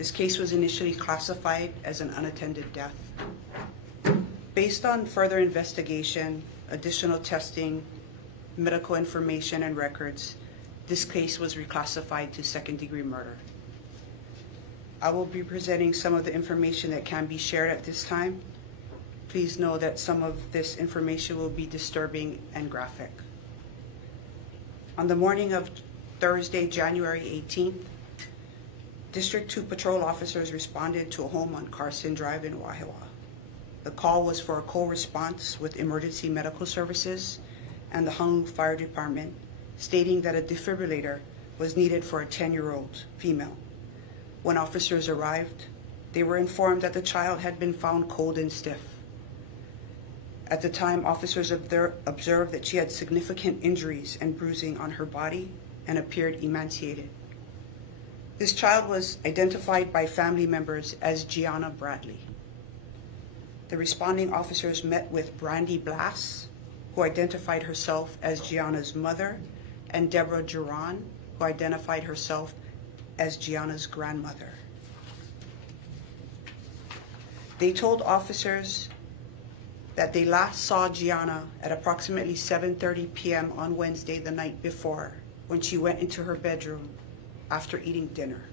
This case was initially classified as an unattended death. Based on further investigation, additional testing, medical information, and records, this case was reclassified to second-degree murder. I will be presenting some of the information that can be shared at this time. Please know that some of this information will be disturbing and graphic. On the morning of Thursday, January 18th, District 2 patrol officers responded to a home on Carson Drive in Wahiawa. The call was for a co-response with emergency medical services and the Honolulu Fire Department, stating that a defibrillator was needed for a 10-year-old female. When officers arrived, they were informed that the child had been found cold and stiff. At the time, officers observed that she had significant injuries and bruising on her body and appeared emaciated. This child was identified by family members as Gianna Bradley. The responding officers met with Brandy Blass, who identified herself as Gianna's mother, and Deborah Duran, who identified herself as Gianna's grandmother. They told officers that they last saw Gianna at approximately 7:30 p.m. on Wednesday, the night before, when she went into her bedroom after eating dinner.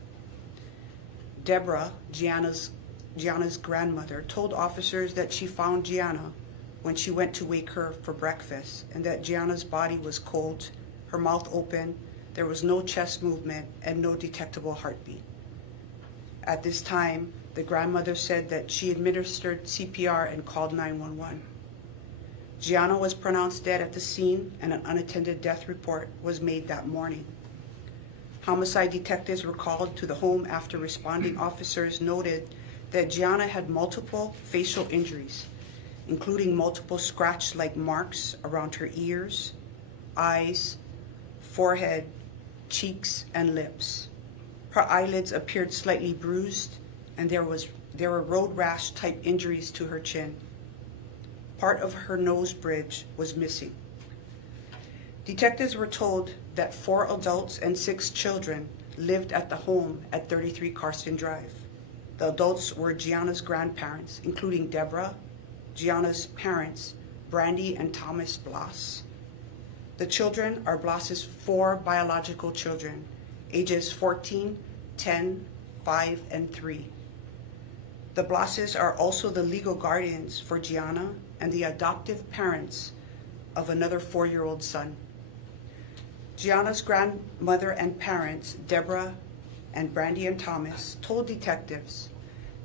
Deborah, Gianna's grandmother, told officers that she found Gianna when she went to wake her for breakfast, and that Gianna's body was cold, her mouth open, there was no chest movement, and no detectable heartbeat. At this time, the grandmother said that she administered CPR and called 911. Gianna was pronounced dead at the scene, and an unattended death report was made that morning. Homicide detectives were called to the home after responding officers noted that Gianna had multiple facial injuries, including multiple scratch-like marks around her ears, eyes, forehead, cheeks, and lips. Her eyelids appeared slightly bruised, and there were road rash type injuries to her chin. Part of her nose bridge was missing. Detectives were told that 4 adults and 6 children lived at the home at 33 Carson Drive. The adults were Gianna's grandparents, including Deborah, Gianna's parents, Brandy and Thomas Blass. The children are Blass's 4 biological children, ages 14, 10, 5, and 3. The Blasses are also the legal guardians for Gianna and the adoptive parents of another 4-year-old son. Gianna's grandmother and parents, Deborah and Brandy and Thomas, told detectives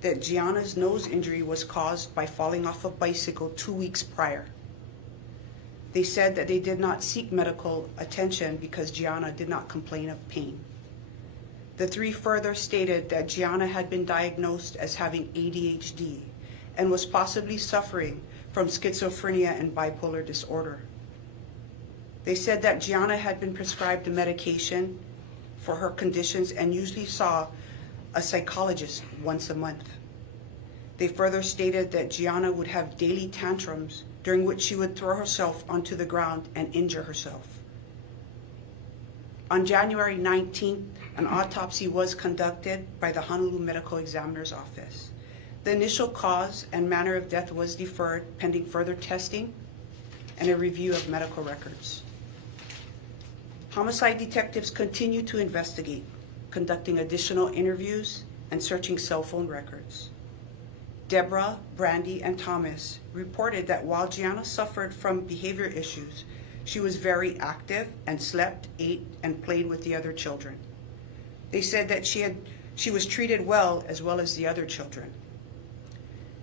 that Gianna's nose injury was caused by falling off a bicycle 2 weeks prior. They said that they did not seek medical attention because Gianna did not complain of pain. The 3 further stated that Gianna had been diagnosed as having ADHD and was possibly suffering from schizophrenia and bipolar disorder. They said that Gianna had been prescribed a medication for her conditions and usually saw a psychologist once a month. They further stated that Gianna would have daily tantrums during which she would throw herself onto the ground and injure herself. On January 19th, an autopsy was conducted by the Honolulu Medical Examiner's Office. The initial cause and manner of death was deferred pending further testing and a review of medical records. Homicide detectives continue to investigate, conducting additional interviews and searching cell phone records. Deborah, Brandy, and Thomas reported that while Gianna suffered from behavior issues, she was very active and slept, ate, and played with the other children. They said that she was treated well as the other children.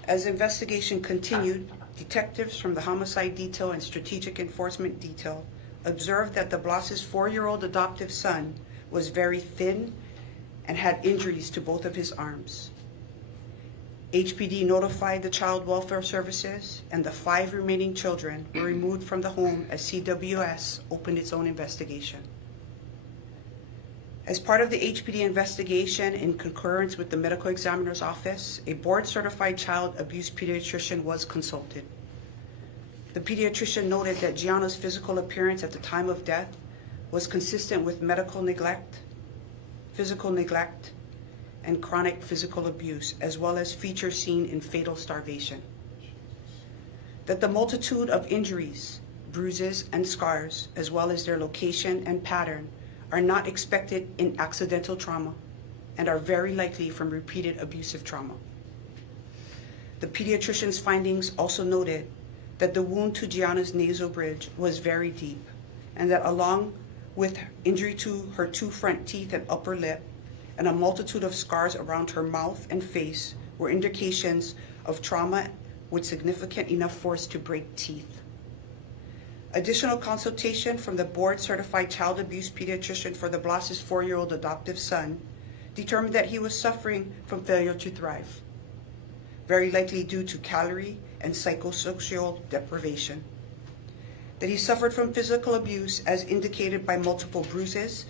As investigation continued, detectives from the Homicide Detail and Strategic Enforcement Detail observed that the Blasses' 4-year-old adoptive son was very thin and had injuries to both of his arms. HPD notified the Child Welfare Services, and the 5 remaining children were removed from the home as CWS opened its own investigation. As part of the HPD investigation, in concurrence with the Medical Examiner's Office, a board-certified child abuse pediatrician was consulted. The pediatrician noted that Gianna's physical appearance at the time of death was consistent with medical neglect, physical neglect, and chronic physical abuse, as well as features seen in fatal starvation. That the multitude of injuries, bruises, and scars, as well as their location and pattern, are not expected in accidental trauma and are very likely from repeated abusive trauma. The pediatrician's findings also noted that the wound to Gianna's nasal bridge was very deep, and that along with injury to her 2 front teeth and upper lip, and a multitude of scars around her mouth and face were indications of trauma with significant enough force to break teeth. Additional consultation from the board-certified child abuse pediatrician for the Blas's 4-year-old adoptive son determined that he was suffering from failure to thrive, very likely due to calorie and psychosocial deprivation. That he suffered from physical abuse as indicated by multiple bruises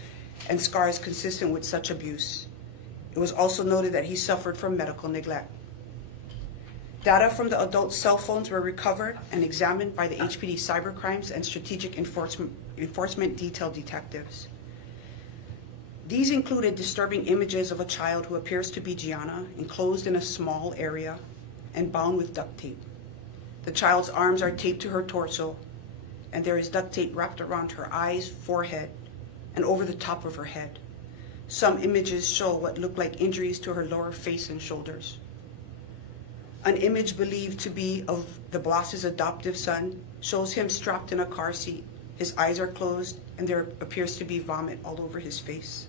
and scars consistent with such abuse. It was also noted that he suffered from medical neglect. Data from the adult's cell phones were recovered and examined by the HPD cybercrimes and strategic enforcement detail detectives. These included disturbing images of a child who appears to be Gianna, enclosed in a small area and bound with duct tape. The child's arms are taped to her torso, and there is duct tape wrapped around her eyes, forehead, and over the top of her head. Some images show what look like injuries to her lower face and shoulders. An image believed to be of the Blas's adoptive son shows him strapped in a car seat. His eyes are closed, and there appears to be vomit all over his face.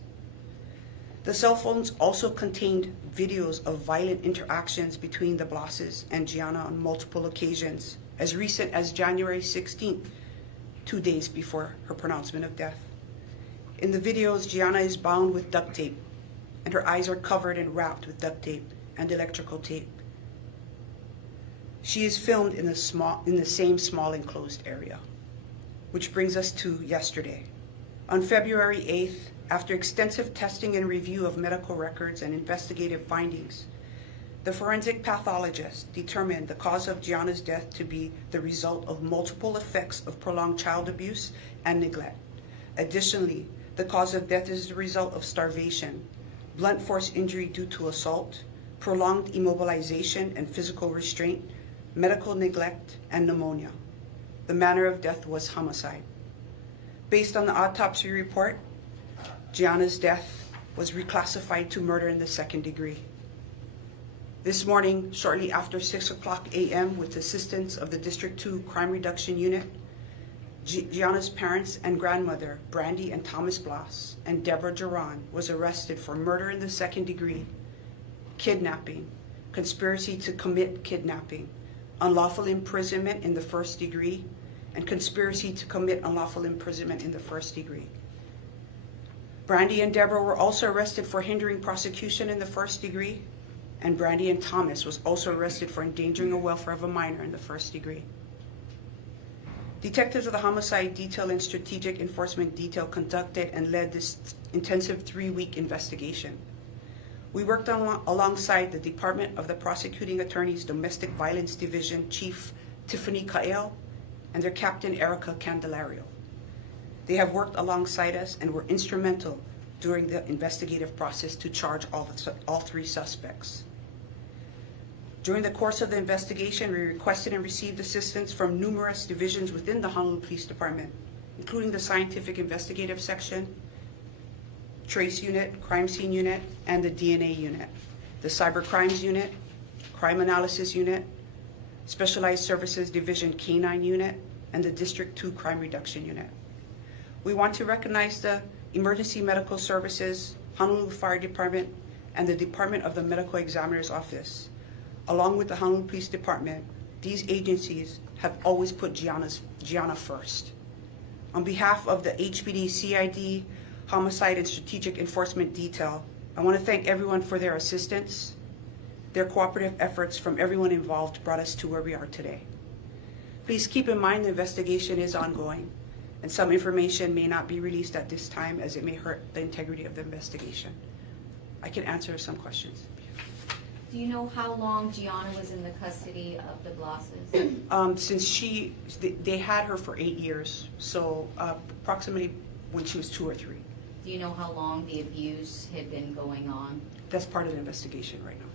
The cell phones also contained videos of violent interactions between the Blasses and Gianna on multiple occasions, as recent as January 16th, 2 days before her pronouncement of death. In the videos, Gianna is bound with duct tape, and her eyes are covered and wrapped with duct tape and electrical tape. She is filmed in the same small enclosed area, which brings us to yesterday. On February 8th, after extensive testing and review of medical records and investigative findings, the forensic pathologist determined the cause of Gianna's death to be the result of multiple effects of prolonged child abuse and neglect. Additionally, the cause of death is the result of starvation, blunt force injury due to assault, prolonged immobilization and physical restraint, medical neglect, and pneumonia. The manner of death was homicide. Based on the autopsy report, Gianna's death was reclassified to murder in the 2nd degree. This morning, shortly after 6:00 a.m., with the assistance of the District 2 Crime Reduction Unit, Gianna's parents and grandmother, Brandy and Thomas Blas, and Deborah Duran, was arrested for murder in the 2nd degree, kidnapping, conspiracy to commit kidnapping, unlawful imprisonment in the 1st degree, and conspiracy to commit unlawful imprisonment in the 1st degree. Brandy and Deborah were also arrested for hindering prosecution in the 1st degree, and Brandy and Thomas was also arrested for endangering the welfare of a minor in the 1st degree. Detectives of the Homicide Detail and Strategic Enforcement Detail conducted and led this intensive 3-week investigation. We worked alongside the Department of the Prosecuting Attorney's Domestic Violence Division Chief Tiffany Kael and their Captain Erica Candelario. They have worked alongside us and were instrumental during the investigative process to charge all 3 suspects. During the course of the investigation, we requested and received assistance from numerous divisions within the Honolulu Police Department, including the Scientific Investigative Section, Trace Unit, Crime Scene Unit, and the DNA Unit, the Cyber Crimes Unit, Crime Analysis Unit, Specialized Services Division K-9 Unit, and the District 2 Crime Reduction Unit. We want to recognize the Emergency Medical Services, Honolulu Fire Department, and the Department of the Medical Examiner's Office. Along with the Honolulu Police Department, these agencies have always put Gianna first. On behalf of the HPD CID, Homicide and Strategic Enforcement Detail, I want to thank everyone for their assistance. Their cooperative efforts from everyone involved brought us to where we are today. Please keep in mind the investigation is ongoing, and some information may not be released at this time as it may hurt the integrity of the investigation. I can answer some questions. Do you know how long Gianna was in the custody of the Blasses? Since they had her for 8 years, so approximately when she was 2 or 3. Do you know how long the abuse had been going on? That's part of the investigation right now.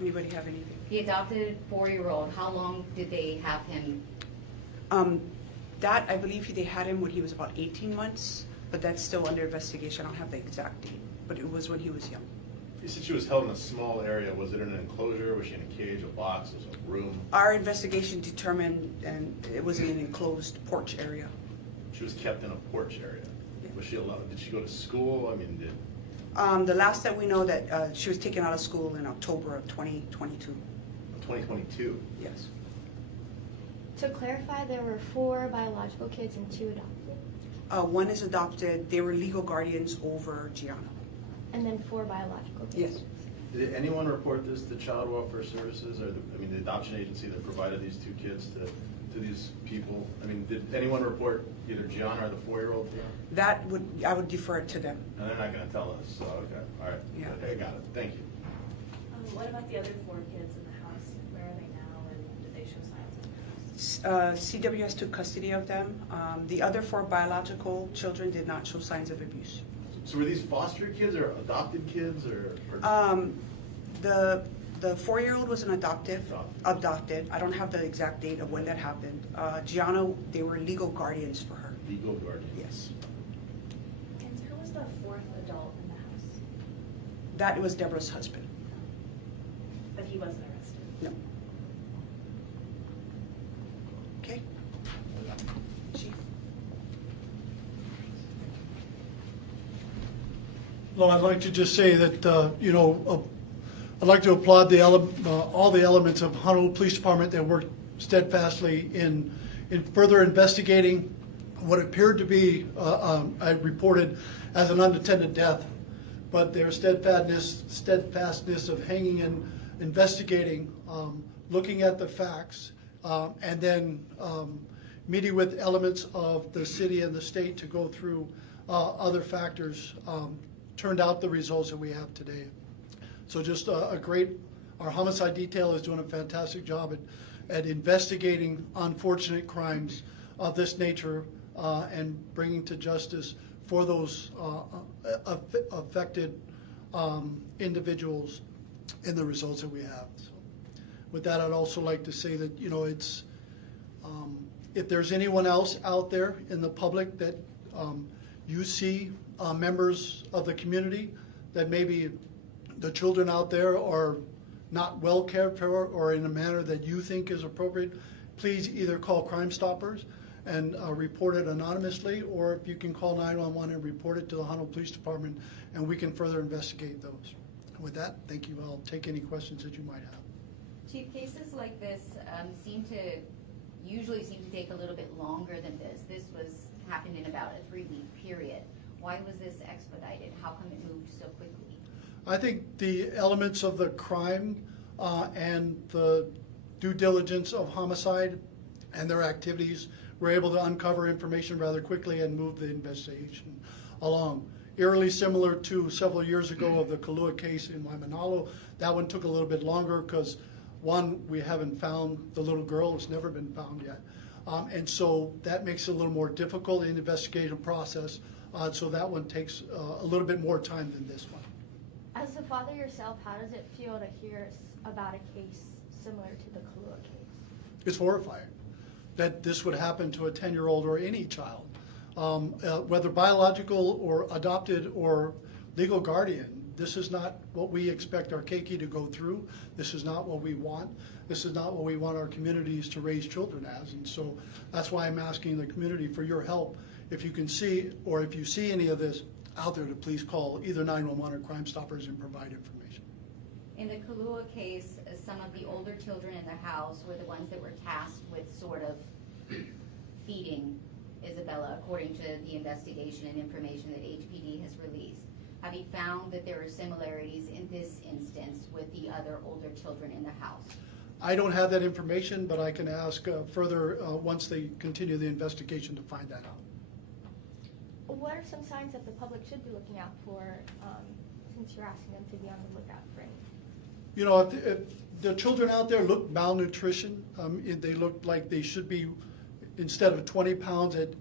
Anybody have anything? The adopted 4-year-old, how long did they have him? That, I believe they had him when he was about 18 months, but that's still under investigation. I don't have the exact date, but it was when he was young. You said she was held in a small area. Was it in an enclosure? Was she in a cage, a box, was it a room? Our investigation determined, and it was in an enclosed porch area. She was kept in a porch area. Yeah. Was she allowed, did she go to school? I mean, The last that we know that she was taken out of school in October of 2022. 2022? Yes. To clarify, there were 4 biological kids and 2 adopted, One is adopted. They were legal guardians over Gianna. and then 4 biological kids. Yes. Did anyone report this to Child Welfare Services or the adoption agency that provided these 2 kids to these people? I mean, did anyone report either Gianna or the 4-year-old to them? I would defer it to them. And they're not gonna tell us, so, okay, all right. Yeah. Okay, got it, thank you. What about the other 4 kids in the house? Where are they now, and did they show signs of abuse? CWS took custody of them. The other 4 biological children did not show signs of abuse. So were these foster kids or adopted kids or? The 4-year-old was an adopted. I don't have the exact date of when that happened. Gianna, they were legal guardians for her. Legal guardians? Yes. And who was the 4th adult in the house? That was Deborah's husband. But he wasn't arrested? No. Okay. Chief. Well, I'd like to just say that, I'd like to applaud all the elements of Honolulu Police Department that worked steadfastly in further investigating what appeared to be, I reported as an unattended death, but their steadfastness of hanging in, investigating, looking at the facts, and then meeting with elements of the city and the state to go through other factors, turned out the results that we have today. So just our homicide detail is doing a fantastic job at investigating unfortunate crimes of this nature and bringing to justice for those affected individuals in the results that we have. So with that, I'd also like to say that, it's, if there's anyone else out there in the public that you see members of the community that maybe the children out there are not well cared for or in a manner that you think is appropriate, please either call Crime Stoppers and report it anonymously, or if you can call 911 and report it to the Honolulu Police Department, and we can further investigate those. With that, thank you. I'll take any questions that you might have. Chief, cases like this usually seem to take a little bit longer than this. This happened in about a 3-week period. Why was this expedited? How come it moved so quickly? I think the elements of the crime and the due diligence of homicide and their activities were able to uncover information rather quickly and move the investigation along. Eerily similar to several years ago of the Kalua case in Waimanalo. That one took a little bit longer because, one, we haven't found the little girl. It's never been found yet. And so that makes it a little more difficult in the investigation process. So that one takes a little bit more time than this one. As a father yourself, how does it feel to hear about a case similar to the Kalua case? It's horrifying that this would happen to a 10-year-old or any child, whether biological or adopted or legal guardian. This is not what we expect our keiki to go through. This is not what we want. This is not what we want our communities to raise children as. And so that's why I'm asking the community for your help. If you can see, or if you see any of this out there, to please call either 911 or Crime Stoppers and provide information. In the Kalua case, some of the older children in the house were the ones that were tasked with sort of feeding Isabella, according to the investigation and information that HPD has released. Have you found that there are similarities in this instance with the other older children in the house? I don't have that information, but I can ask further once they continue the investigation to find that out. What are some signs that the public should be looking out for, since you're asking them to be on the lookout for any? If the children out there look malnutrition, they look like they should be instead of 20 pounds at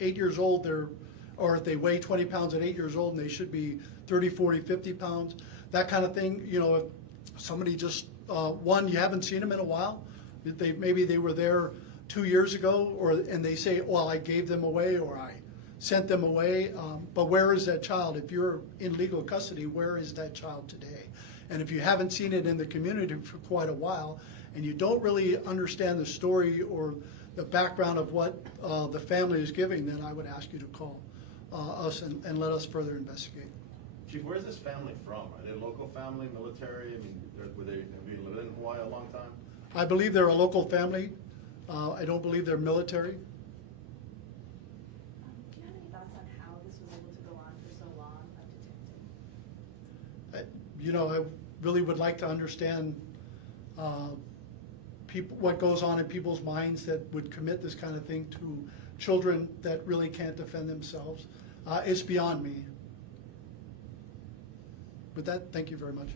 8 years old, or if they weigh 20 pounds at 8 years old and they should be 30, 40, 50 pounds, that kind of thing. You know, if somebody just, one, you haven't seen them in a while, maybe they were there 2 years ago, and they say, well, I gave them away or I sent them away, but where is that child? If you're in legal custody, where is that child today? And if you haven't seen it in the community for quite a while, and you don't really understand the story or the background of what the family is giving, then I would ask you to call us and let us further investigate. Chief, where's this family from? Are they a local family, military? I mean, have they lived in Hawaii a long time? I believe they're a local family. I don't believe they're military. Do you have any thoughts on how this was able to go on for so long, undetected? You know, I really would like to understand what goes on in people's minds that would commit this kind of thing to children that really can't defend themselves. It's beyond me. With that, thank you very much.